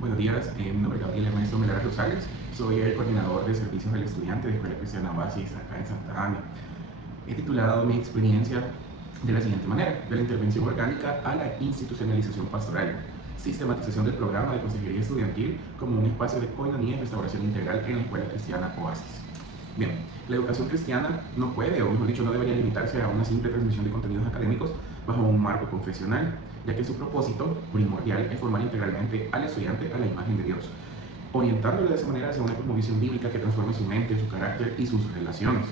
Buenos días, mi nombre es Gabriel Ernesto Melara Rosales, soy el coordinador de servicios al estudiante de Escuela Cristiana Oasis acá en Santa Ana. He titulado mi experiencia de la siguiente manera: de la intervención orgánica a la institucionalización pastoral, sistematización del programa de consejería estudiantil como un espacio de coinonía y restauración integral en la Escuela Cristiana Oasis. Bien, la educación cristiana no puede, o mejor dicho, no debería limitarse a una simple transmisión de contenidos académicos bajo un marco confesional, ya que su propósito primordial es formar integralmente al estudiante a la imagen de Dios, orientándole de esa manera hacia una cosmovisión bíblica que transforme su mente, su carácter y sus relaciones.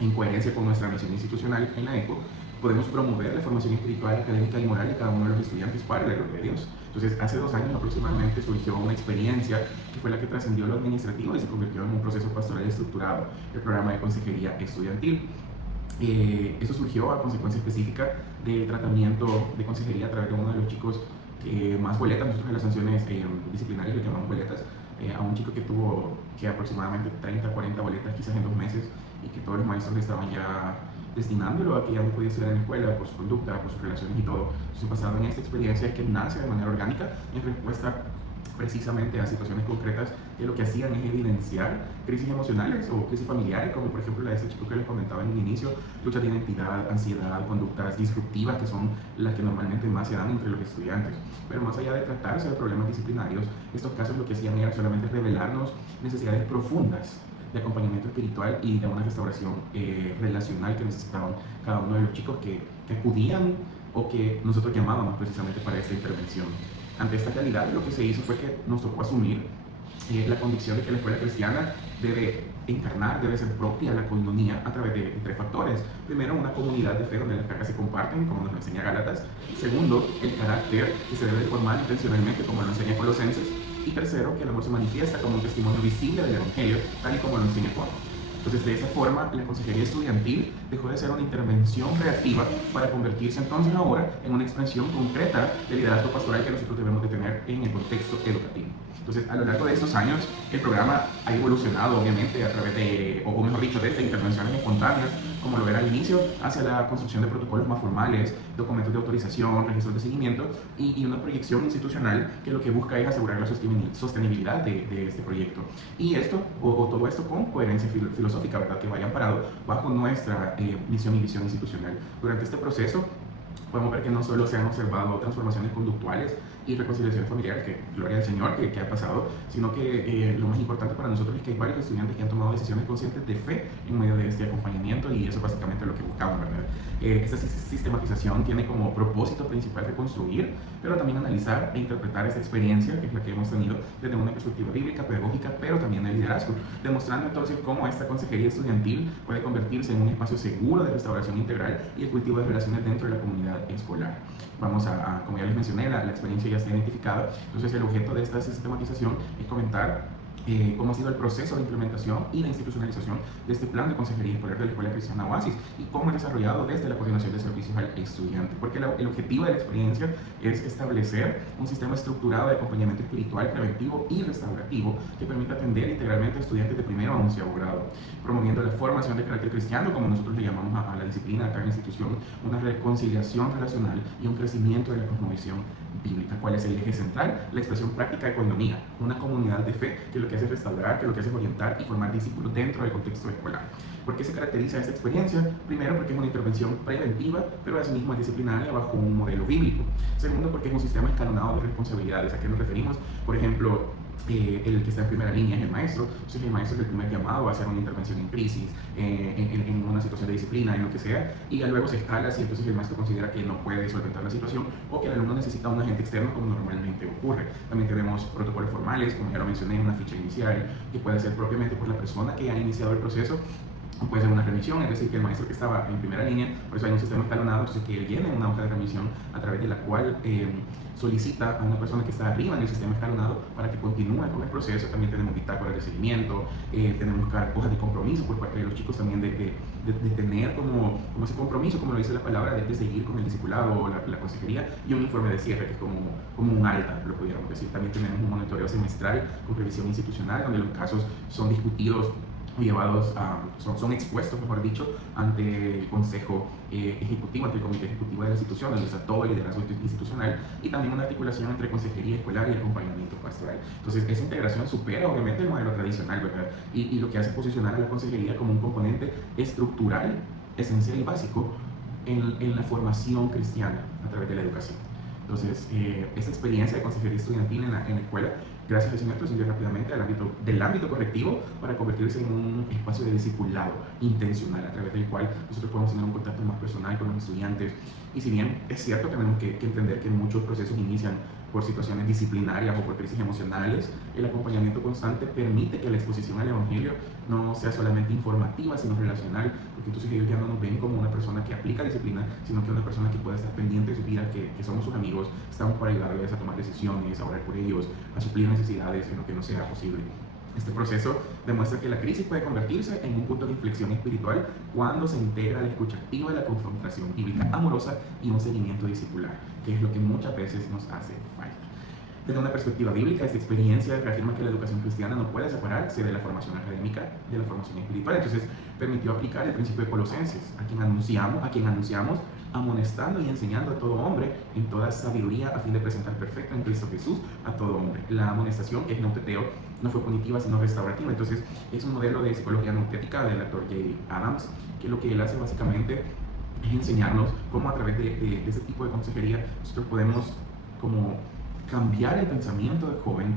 En coherencia con nuestra misión institucional en la ECO, podemos promover la formación espiritual, académica y moral de cada uno de los estudiantes para la gloria de Dios. Entonces, hace 2 años aproximadamente surgió una experiencia que fue la que trascendió lo administrativo y se convirtió en un proceso pastoral estructurado, el programa de consejería estudiantil. Esto surgió a consecuencia específica del tratamiento de consejería a través de uno de los chicos que más boletas, nosotros en las sanciones disciplinarias le llamamos boletas, a un chico que tuvo aproximadamente 30, 40 boletas quizás en 2 meses, y que todos los maestros estaban ya destinándolo a que ya no podía estudiar en la escuela por su conducta, por sus relaciones y todo. Entonces, basado en esta experiencia es que nace de manera orgánica en respuesta precisamente a situaciones concretas que lo que hacían es evidenciar crisis emocionales o crisis familiares, como por ejemplo la de ese chico que les comentaba en el inicio, lucha de identidad, ansiedad, conductas disruptivas, que son las que normalmente más se dan entre los estudiantes. Pero más allá de tratarse de problemas disciplinarios, estos casos lo que hacían era solamente revelarnos necesidades profundas de acompañamiento espiritual y de una restauración relacional que necesitaban cada uno de los chicos que acudían o que nosotros llamábamos precisamente para esta intervención. Ante esta realidad, lo que se hizo fue que nos tocó asumir la convicción de que la escuela cristiana debe encarnar, debe ser propia la coinonía a través de 3 factores. Primero, una comunidad de fe donde las cargas se comparten, como nos lo enseña Gálatas. Segundo, el carácter que se debe formar intencionalmente, como lo enseña Colosenses. Y tercero, que el amor se manifiesta como un testimonio visible del Evangelio, tal y como lo enseña Juan. Entonces, de esa forma, la consejería estudiantil dejó de ser una intervención reactiva para convertirse entonces ahora en una expresión concreta del liderazgo pastoral que nosotros debemos de tener en el contexto educativo. Entonces, a lo largo de estos años, el programa ha evolucionado, obviamente, a través de, o mejor dicho, desde intervenciones espontáneas, como lo era al inicio, hacia la construcción de protocolos más formales, documentos de autorización, registros de seguimiento y una proyección institucional que lo que busca es asegurar la sostenibilidad de este proyecto. Y esto, o todo esto con coherencia filosófica, ¿verdad? Que vaya amparado bajo nuestra misión y visión institucional. Durante este proceso, podemos ver que no solo se han observado transformaciones conductuales y reconciliaciones familiares, que gloria al Señor que ha pasado, sino que lo más importante para nosotros es que hay varios estudiantes que han tomado decisiones conscientes de fe en medio de este acompañamiento, y eso es básicamente lo que buscamos, ¿verdad? Esta sistematización tiene como propósito principal reconstruir, pero también analizar e interpretar esta experiencia, que es la que hemos tenido desde una perspectiva bíblica, pedagógica, pero también de liderazgo, demostrando entonces cómo esta consejería estudiantil puede convertirse en un espacio seguro de restauración integral y el cultivo de relaciones dentro de la comunidad escolar. Vamos como ya les mencioné, la experiencia ya está identificada. Entonces, el objeto de esta sistematización es comentar cómo ha sido el proceso de implementación y de institucionalización de este plan de consejería escolar de la Escuela Cristiana Oasis y cómo es desarrollado desde la coordinación de servicios al estudiante, porque el objetivo de la experiencia es establecer un sistema estructurado de acompañamiento espiritual, preventivo y restaurativo que permita atender integralmente a estudiantes de primero a 11º grado, promoviendo la formación de carácter cristiano, como nosotros le llamamos a la disciplina acá en la institución, una reconciliación relacional y un crecimiento de la cosmovisión bíblica. ¿Cuál es el eje central? La expresión práctica de coinonía, una comunidad de fe que lo que hace es restaurar, que lo que hace es orientar y formar discípulos dentro del contexto escolar. ¿Por qué se caracteriza esta experiencia? Primero, porque es una intervención preventiva, pero asimismo es disciplinaria bajo un modelo bíblico. Segundo, porque es un sistema escalonado de responsabilidades. ¿A qué nos referimos? Por ejemplo, el que está en primera línea es el maestro. Entonces, el maestro es el primer llamado a hacer una intervención en crisis, en una situación de disciplina, en lo que sea, y ya luego se escala si entonces el maestro considera que no puede solventar la situación o que el alumno necesita un agente externo, como normalmente ocurre. También tenemos protocolos formales, como ya lo mencioné, una ficha inicial que puede ser propiamente por la persona que ha iniciado el proceso. Puede ser una remisión, es decir, que el maestro que estaba en primera línea, por eso hay un sistema escalonado, entonces que él llene una hoja de remisión a través de la cual solicita a una persona que está arriba en el sistema escalonado para que continúe con el proceso. También tenemos bitácoras de seguimiento, tenemos hojas de compromiso por parte de los chicos también de tener como ese compromiso, como lo dice la palabra, de seguir con el discipulado o la consejería, y un informe de cierre que es como un alta, lo pudiéramos decir. También tenemos un monitoreo semestral con revisión institucional, donde los casos son discutidos o llevados son expuestos, mejor dicho, ante el consejo ejecutivo, ante el comité ejecutivo de la institución, donde está todo el liderazgo institucional, y también una articulación entre consejería escolar y acompañamiento pastoral. Entonces, esa integración supera obviamente el modelo tradicional, ¿verdad? Y lo que hace posicionar a la consejería como un componente estructural, esencial y básico en la formación cristiana a través de la educación. Entonces, esa experiencia de consejería estudiantil en la escuela, gracias al Señor, trascendió rápidamente del ámbito correctivo para convertirse en un espacio de discipulado intencional, a través del cual nosotros podemos tener un contacto más personal con los estudiantes. Y si bien es cierto, tenemos que entender que muchos procesos inician por situaciones disciplinarias o por crisis emocionales, el acompañamiento constante permite que la exposición al Evangelio no sea solamente informativa, sino relacional, porque entonces ellos ya no nos ven como una persona que aplica disciplina, sino que una persona que puede estar pendiente de su vida, que somos sus amigos, estamos para ayudarles a tomar decisiones, a orar por ellos, a suplir necesidades en lo que no sea posible. Este proceso demuestra que la crisis puede convertirse en un punto de inflexión espiritual cuando se integra la escucha activa, la confrontación bíblica amorosa y un seguimiento discipular, que es lo que muchas veces nos hace falta. Desde una perspectiva bíblica, esta experiencia reafirma que la educación cristiana no puede separarse de la formación académica de la formación espiritual. Entonces, permitió aplicar el principio de Colosenses, a quien anunciamos, amonestando y enseñando a todo hombre en toda sabiduría a fin de presentar perfecto en Cristo Jesús a todo hombre. La amonestación, que es nauteteo, no fue punitiva sino restaurativa. Entonces, es un modelo de psicología nautética del actor J. Adams, que lo que él hace básicamente es enseñarnos cómo a través de ese tipo de consejería nosotros podemos como cambiar el pensamiento del joven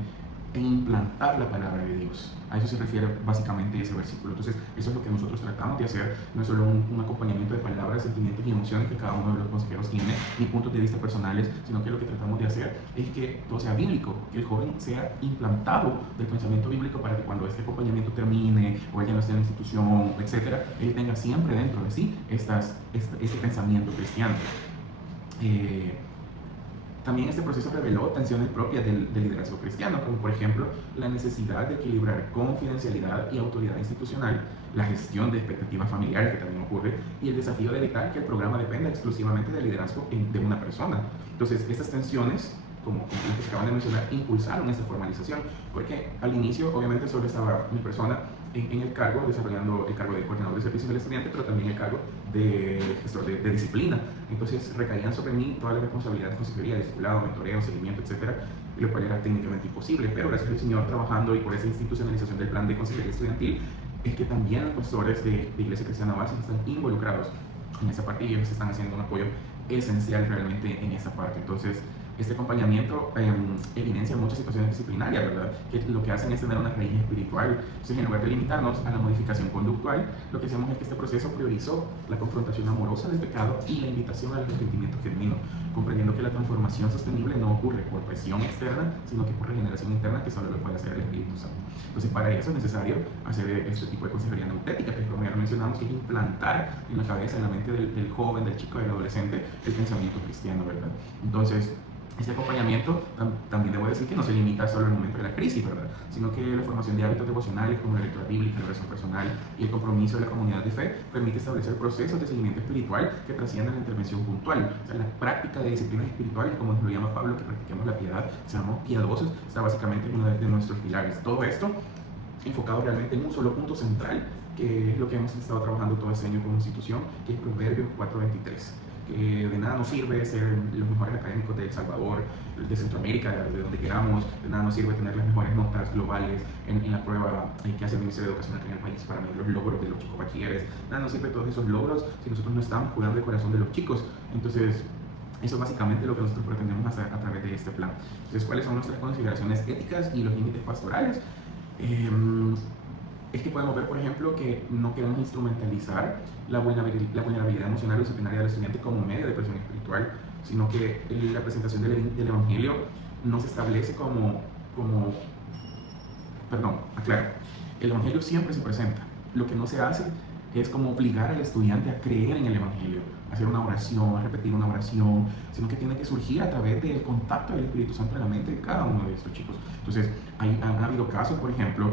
e implantar la palabra de Dios. A eso se refiere básicamente ese versículo. Entonces, eso es lo que nosotros tratamos de hacer. No es solo un acompañamiento de palabras, sentimientos y emociones que cada uno de los consejeros tiene, ni puntos de vista personales, sino que lo que tratamos de hacer es que todo sea bíblico, que el joven sea implantado del pensamiento bíblico para que cuando este acompañamiento termine o él ya no esté en la institución, etcétera, él tenga siempre dentro de sí este pensamiento cristiano. También este proceso reveló tensiones propias del liderazgo cristiano, como por ejemplo la necesidad de equilibrar confidencialidad y autoridad institucional, la gestión de expectativas familiares, que también ocurre, y el desafío de evitar que el programa dependa exclusivamente del liderazgo de una persona. Entonces, estas tensiones, como las que se acaban de mencionar, impulsaron esta formalización, porque al inicio obviamente solo estaba mi persona en el cargo, desarrollando el cargo de coordinador de servicios del estudiante, pero también el cargo de gestor de disciplina. Entonces recaían sobre mí todas las responsabilidades de consejería, discipulado, mentoreo, seguimiento, etcétera, lo cual era técnicamente imposible. Pero gracias al Señor, trabajando y por esa institucionalización del plan de consejería estudiantil, es que también los pastores de Iglesia Cristiana Oasis están involucrados en esa parte y ellos están haciendo un apoyo esencial realmente en esa parte. Entonces, este acompañamiento evidencia muchas situaciones disciplinarias, ¿verdad? Que lo que hacen es tener una raíz espiritual. Entonces, en lugar de limitarnos a la modificación conductual, lo que hacemos es que este proceso priorizó la confrontación amorosa del pecado y la invitación al arrepentimiento genuino, comprendiendo que la transformación sostenible no ocurre por presión externa, sino que por regeneración interna, que solo lo puede hacer el Espíritu Santo. Entonces, para eso es necesario hacer este tipo de consejería nautética, que como ya mencionamos, que es implantar en la cabeza, en la mente del joven, del chico, del adolescente, el pensamiento cristiano, ¿verdad? Entonces, este acompañamiento también debo decir que no se limita solo al momento de la crisis, ¿verdad? Sino que la formación de hábitos devocionales como la lectura bíblica, la oración personal y el compromiso de la comunidad de fe permite establecer procesos de seguimiento espiritual que trascienden la intervención puntual. O sea, la práctica de disciplinas espirituales, como lo llama Pablo, que practiquemos la piedad, seamos piadosos, está básicamente en uno de nuestros pilares. Todo esto enfocado realmente en un solo punto central, que es lo que hemos estado trabajando todo este año como institución, que es Proverbios 4:23. Que de nada nos sirve ser los mejores académicos de El Salvador, de Centroamérica, de donde queramos, de nada nos sirve tener las mejores notas globales en la prueba que hace el Ministerio de Educación aquí en el país para medir los logros de los chicos bachilleres. Nada nos sirve todos esos logros si nosotros no estamos cuidando el corazón de los chicos. Entonces, eso es básicamente lo que nosotros pretendemos hacer a través de este plan. Entonces, ¿cuáles son nuestras consideraciones éticas y los límites pastorales? Es que podemos ver, por ejemplo, que no queremos instrumentalizar la vulnerabilidad emocional o disciplinaria del estudiante como medio de presión espiritual, sino que la presentación del Evangelio no se establece aclaro, el Evangelio siempre se presenta. Lo que no se hace es como obligar al estudiante a creer en el Evangelio, a hacer una oración, a repetir una oración, sino que tiene que surgir a través del contacto del Espíritu Santo en la mente de cada uno de estos chicos. Entonces, han habido casos, por ejemplo,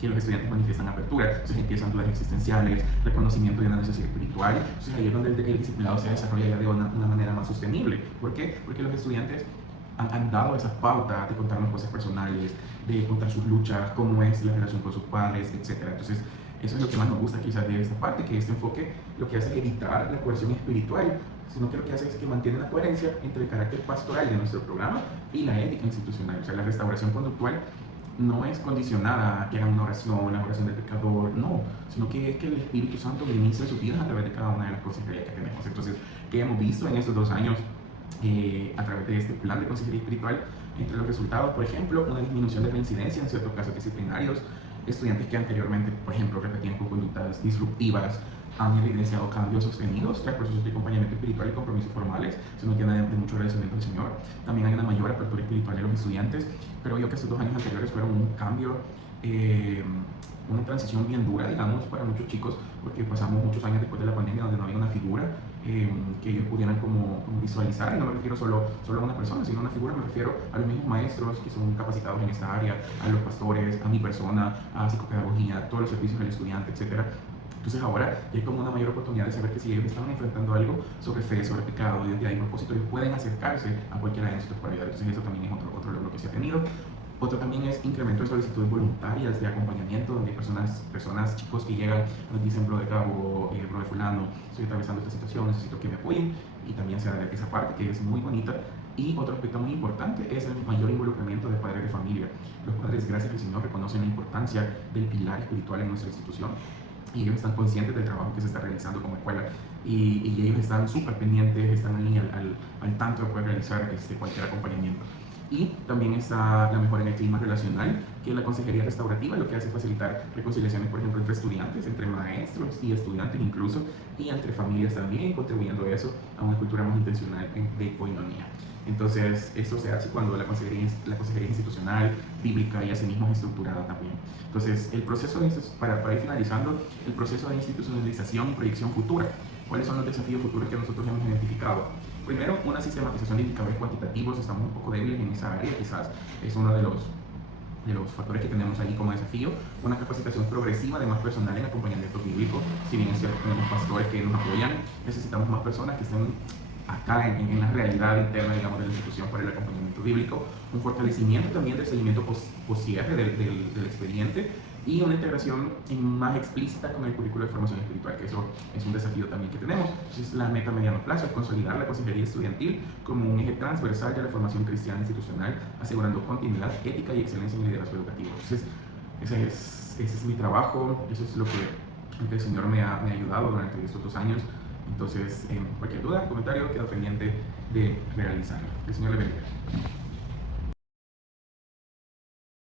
que los estudiantes manifiestan apertura, entonces empiezan dudas existenciales, reconocimiento de una necesidad espiritual. Entonces ahí es donde el discipulado se desarrolla ya de una manera más sostenible. ¿Por qué? Porque los estudiantes han dado esas pautas de contarnos cosas personales, de contar sus luchas, cómo es la relación con sus padres, etc. Entonces Eso es lo que más nos gusta quizás de esta parte, que este enfoque lo que hace es evitar la coerción espiritual, sino que lo que hace es que mantiene la coherencia entre el carácter pastoral de nuestro programa y la ética institucional. O sea, la restauración conductual no es condicionada a que hagan una oración, la oración del pecador, no, sino que es que el Espíritu Santo ministra sus vidas a través de cada una de las consejerías que tenemos. Entonces, ¿qué hemos visto en estos 2 años a través de este plan de consejería espiritual? Entre los resultados, por ejemplo, una disminución de reincidencia en ciertos casos disciplinarios, estudiantes que anteriormente, por ejemplo, repetían con conductas disruptivas, han evidenciado cambios sostenidos tras procesos de acompañamiento espiritual y compromisos formales. Eso nos tiene de mucho agradecimiento al Señor. También hay una mayor apertura espiritual de los estudiantes. Creo yo que estos 2 años anteriores fueron un cambio, una transición bien dura, digamos, para muchos chicos, porque pasamos muchos años después de la pandemia donde no había una figura que ellos pudieran como visualizar, y no me refiero solo a una persona, sino a una figura, me refiero a los mismos maestros que son capacitados en esta área, a los pastores, a mi persona, a psicopedagogía, a todos los servicios del estudiante, etcétera. Entonces ahora hay como una mayor oportunidad de saber que si ellos están enfrentando algo sobre fe, sobre pecado, identidad y propósito, ellos pueden acercarse a cualquiera de nosotros para ayudar. Entonces eso también es otro logro que se ha tenido. Otro también es incremento de solicitudes voluntarias de acompañamiento, donde hay personas, chicos que llegan, nos dicen, bro de cabo, bro de fulano, estoy atravesando esta situación, necesito que me apoyen, y también se da esa parte que es muy bonita. Y otro aspecto muy importante es el mayor involucramiento de padres de familia. Los padres, gracias al Señor, reconocen la importancia del pilar espiritual en nuestra institución, y ellos están conscientes del trabajo que se está realizando como escuela, y ellos están súper pendientes, están ahí al tanto de poder realizar cualquier acompañamiento. Y también está la mejora en el clima relacional, que la consejería restaurativa lo que hace es facilitar reconciliaciones, por ejemplo, entre estudiantes, entre maestros y estudiantes incluso, y entre familias también, contribuyendo a eso, a una cultura más intencional de coinonía. Entonces, eso se hace cuando la consejería institucional, bíblica y asimismo es estructurada también. Entonces, el proceso, para ir finalizando, el proceso de institucionalización y proyección futura. ¿Cuáles son los desafíos futuros que nosotros hemos identificado? Primero, una sistematización de indicadores cuantitativos. Estamos un poco débiles en esa área, quizás es uno de los factores que tenemos ahí como desafío. Una capacitación progresiva de más personal en acompañamiento bíblico. Si bien es cierto, tenemos pastores que nos apoyan, necesitamos más personas que estén acá en la realidad interna, digamos, de la institución para el acompañamiento bíblico. Un fortalecimiento también del seguimiento post-cierre del expediente, y una integración más explícita con el currículo de formación espiritual, que eso es un desafío también que tenemos. Entonces, la meta a mediano plazo es consolidar la consejería estudiantil como un eje transversal de la formación cristiana institucional, asegurando continuidad, ética y excelencia en el liderazgo educativo. Entonces, ese es mi trabajo, eso es lo que el Señor me ha ayudado durante estos 2 años. Entonces, cualquier duda, comentario, quedo pendiente de realizarlo. Que el Señor le bendiga.